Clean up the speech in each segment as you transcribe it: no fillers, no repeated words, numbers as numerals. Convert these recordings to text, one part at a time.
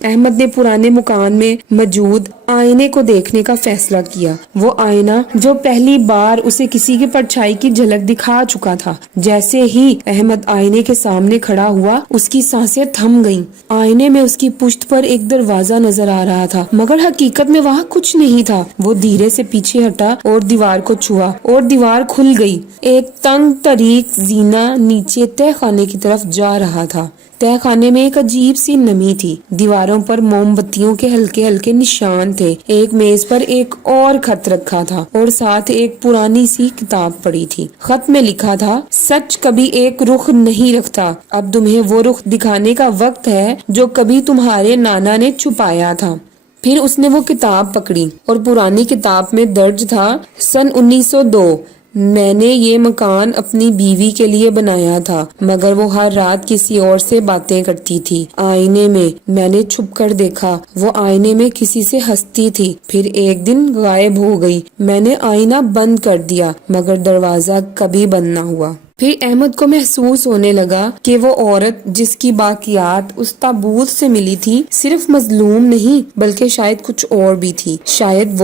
احمد نے پرانے مکان میں موجود آئینے کو دیکھنے کا فیصلہ کیا۔ وہ آئینہ جو پہلی بار اسے کسی کی پرچھائی کی جھلک دکھا چکا تھا، جیسے ہی احمد آئینے کے سامنے کھڑا ہوا اس کی سانسیں تھم گئیں۔ آئینے میں اس کی پشت پر ایک دروازہ نظر آ رہا تھا، مگر حقیقت میں وہاں کچھ نہیں تھا۔ وہ دھیرے سے پیچھے ہٹا اور دیوار کو چھوا اور دیوار کھل گئی۔ ایک تنگ طریق زینہ نیچے تہہ خانے کی طرف جا رہا تھا۔ تہہ خانے میں ایک عجیب سی نمی تھی، دیواروں پر موم بتیوں کے ہلکے ہلکے نشان تھے۔ ایک میز پر ایک اور خط رکھا تھا اور ساتھ ایک پرانی سی کتاب پڑی تھی۔ خط میں لکھا تھا، سچ کبھی ایک رخ نہیں رکھتا، اب تمہیں وہ رخ دکھانے کا وقت ہے جو کبھی تمہارے نانا نے چھپایا تھا۔ پھر اس نے وہ کتاب پکڑی اور پرانی کتاب میں درج تھا، سن 1902 میں نے یہ مکان اپنی بیوی کے لیے بنایا تھا، مگر وہ ہر رات کسی اور سے باتیں کرتی تھی۔ آئینے میں نے چھپ کر دیکھا، وہ آئینے میں کسی سے ہنستی تھی، پھر ایک دن غائب ہو گئی۔ میں نے آئینہ بند کر دیا، مگر دروازہ کبھی بند نہ ہوا۔ پھر احمد کو محسوس ہونے لگا کہ وہ عورت جس کی باقیات اس تابوت سے ملی تھی صرف مظلوم نہیں بلکہ شاید کچھ اور بھی تھی۔ شاید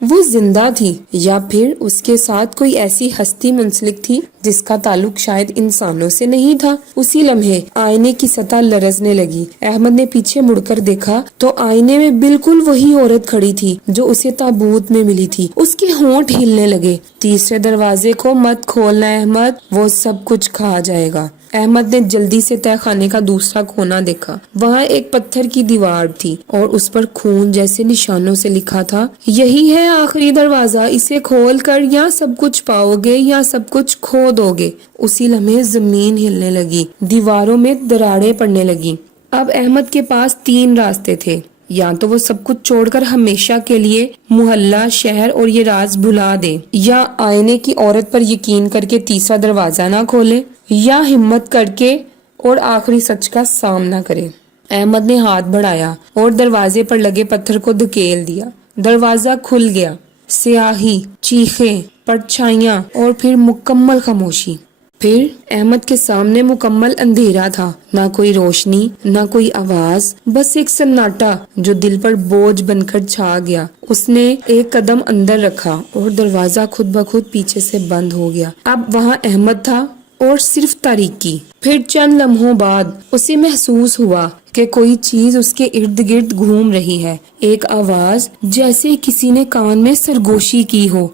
وہ زندہ تھی، یا پھر اس کے ساتھ کوئی ایسی ہستی منسلک تھی جس کا تعلق شاید انسانوں سے نہیں تھا۔ اسی لمحے آئینے کی سطح لرزنے لگی۔ احمد نے پیچھے مڑ کر دیکھا تو آئینے میں بالکل وہی عورت کھڑی تھی جو اسے تابوت میں ملی تھی۔ اس کے ہونٹ ہلنے لگے۔ تیسرے دروازے کو مت کھولنا احمد، وہ سب کچھ کھا جائے گا۔ احمد نے جلدی سے تہہ خانے کا دوسرا کونا دیکھا۔ وہاں ایک پتھر کی دیوار تھی اور اس پر خون جیسے نشانوں سے لکھا تھا، یہی ہے آخری دروازہ، اسے کھول کر یا سب کچھ پاؤ گے یا سب کچھ کھو دو گے۔ اسی لمحے زمین ہلنے لگی، دیواروں میں دراڑیں پڑنے لگی۔ اب احمد کے پاس 3 راستے تھے، یا تو وہ سب کچھ چھوڑ کر ہمیشہ کے لیے محلہ، شہر اور یہ راز بھلا دے، یا آئینے کی عورت پر یقین کر کے تیسرا دروازہ نہ کھولے، یا ہمت کر کے اور آخری سچ کا سامنا کرے۔ احمد نے ہاتھ بڑھایا اور دروازے پر لگے پتھر کو دھکیل دیا۔ دروازہ کھل گیا۔ سیاہی، چیخیں، پرچھائیاں اور پھر مکمل خاموشی۔ پھر احمد کے سامنے مکمل اندھیرا تھا، نہ کوئی روشنی، نہ کوئی آواز، بس ایک سناٹا جو دل پر بوجھ بن کر چھا گیا۔ اس نے ایک قدم اندر رکھا اور دروازہ خود بخود پیچھے سے بند ہو گیا۔ اب وہاں احمد تھا اور صرف تاریکی۔ پھر چند لمحوں بعد اسے محسوس ہوا کہ کوئی چیز اس کے ارد گرد گھوم رہی ہے، ایک آواز جیسے کسی نے کان میں سرگوشی کی ہو،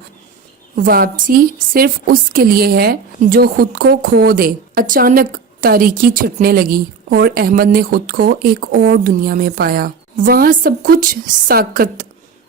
واپسی صرف اس کے لیے ہے جو خود کو کھو دے۔ اچانک تاریکی چھٹنے لگی اور احمد نے خود کو ایک اور دنیا میں پایا۔ وہاں سب کچھ ساکت،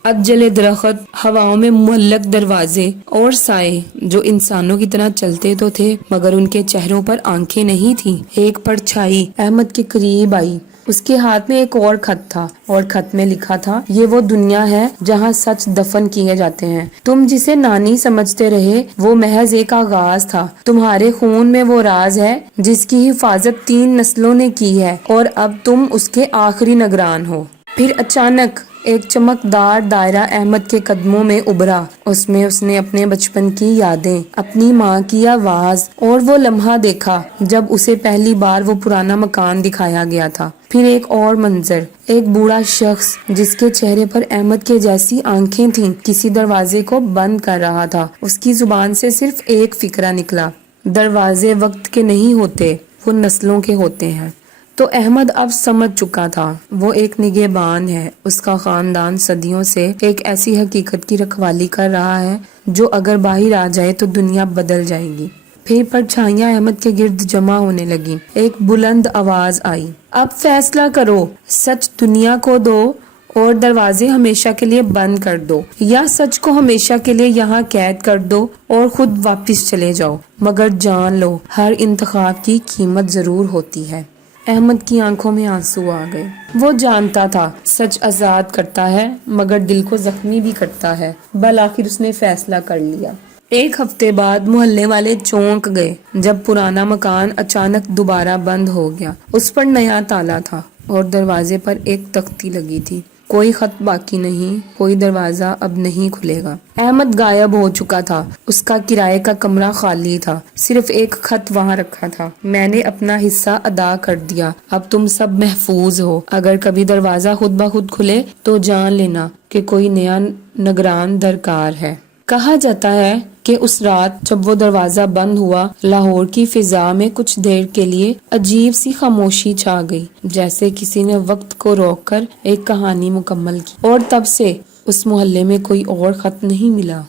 اجلے درخت، ہواؤں میں معلق دروازے اور سائے جو انسانوں کی طرح چلتے تو تھے مگر ان کے چہروں پر آنکھیں نہیں تھیں۔ ایک پرچھائی احمد کے قریب آئی، اس کے ہاتھ میں ایک اور خط تھا اور خط میں لکھا تھا، یہ وہ دنیا ہے جہاں سچ دفن کیے جاتے ہیں، تم جسے نانی سمجھتے رہے وہ محض ایک آغاز تھا، تمہارے خون میں وہ راز ہے جس کی حفاظت 3 نسلوں نے کی ہے اور اب تم اس کے آخری نگران ہو۔ پھر اچانک ایک چمکدار دائرہ احمد کے قدموں میں ابھرا، اس میں اس نے اپنے بچپن کی یادیں، اپنی ماں کی آواز اور وہ لمحہ دیکھا جب اسے پہلی بار وہ پرانا مکان دکھایا گیا تھا۔ پھر ایک اور منظر، ایک بوڑھا شخص جس کے چہرے پر احمد کے جیسی آنکھیں تھیں کسی دروازے کو بند کر رہا تھا۔ اس کی زبان سے صرف ایک فقرہ نکلا، دروازے وقت کے نہیں ہوتے، وہ نسلوں کے ہوتے ہیں۔ تو احمد اب سمجھ چکا تھا، وہ ایک نگہبان ہے، اس کا خاندان صدیوں سے ایک ایسی حقیقت کی رکھوالی کر رہا ہے جو اگر باہر آ جائے تو دنیا بدل جائے گی۔ پھر پرچھائیاں احمد کے گرد جمع ہونے لگیں۔ ایک بلند آواز آئی، اب فیصلہ کرو، سچ دنیا کو دو اور دروازے ہمیشہ کے لیے بند کر دو، یا سچ کو ہمیشہ کے لیے یہاں قید کر دو اور خود واپس چلے جاؤ، مگر جان لو ہر انتخاب کی قیمت ضرور ہوتی ہے۔ احمد کی آنکھوں میں آنسو آ گئے۔ وہ جانتا تھا سچ آزاد کرتا ہے مگر دل کو زخمی بھی کرتا ہے۔ بالآخر اس نے فیصلہ کر لیا۔ ایک ہفتے بعد محلے والے چونک گئے جب پرانا مکان اچانک دوبارہ بند ہو گیا۔ اس پر نیا تالا تھا اور دروازے پر ایک تختی لگی تھی۔ کوئی خط باقی نہیں، کوئی دروازہ اب نہیں کھلے گا۔ احمد غائب ہو چکا تھا، اس کا کرائے کا کمرہ خالی تھا، صرف ایک خط وہاں رکھا تھا۔ میں نے اپنا حصہ ادا کر دیا، اب تم سب محفوظ ہو۔ اگر کبھی دروازہ خود بخود کھلے تو جان لینا کہ کوئی نیا نگران درکار ہے۔ کہا جاتا ہے کہ اس رات جب وہ دروازہ بند ہوا، لاہور کی فضا میں کچھ دیر کے لیے عجیب سی خاموشی چھا گئی، جیسے کسی نے وقت کو روک کر ایک کہانی مکمل کی، اور تب سے اس محلے میں کوئی اور خط نہیں ملا۔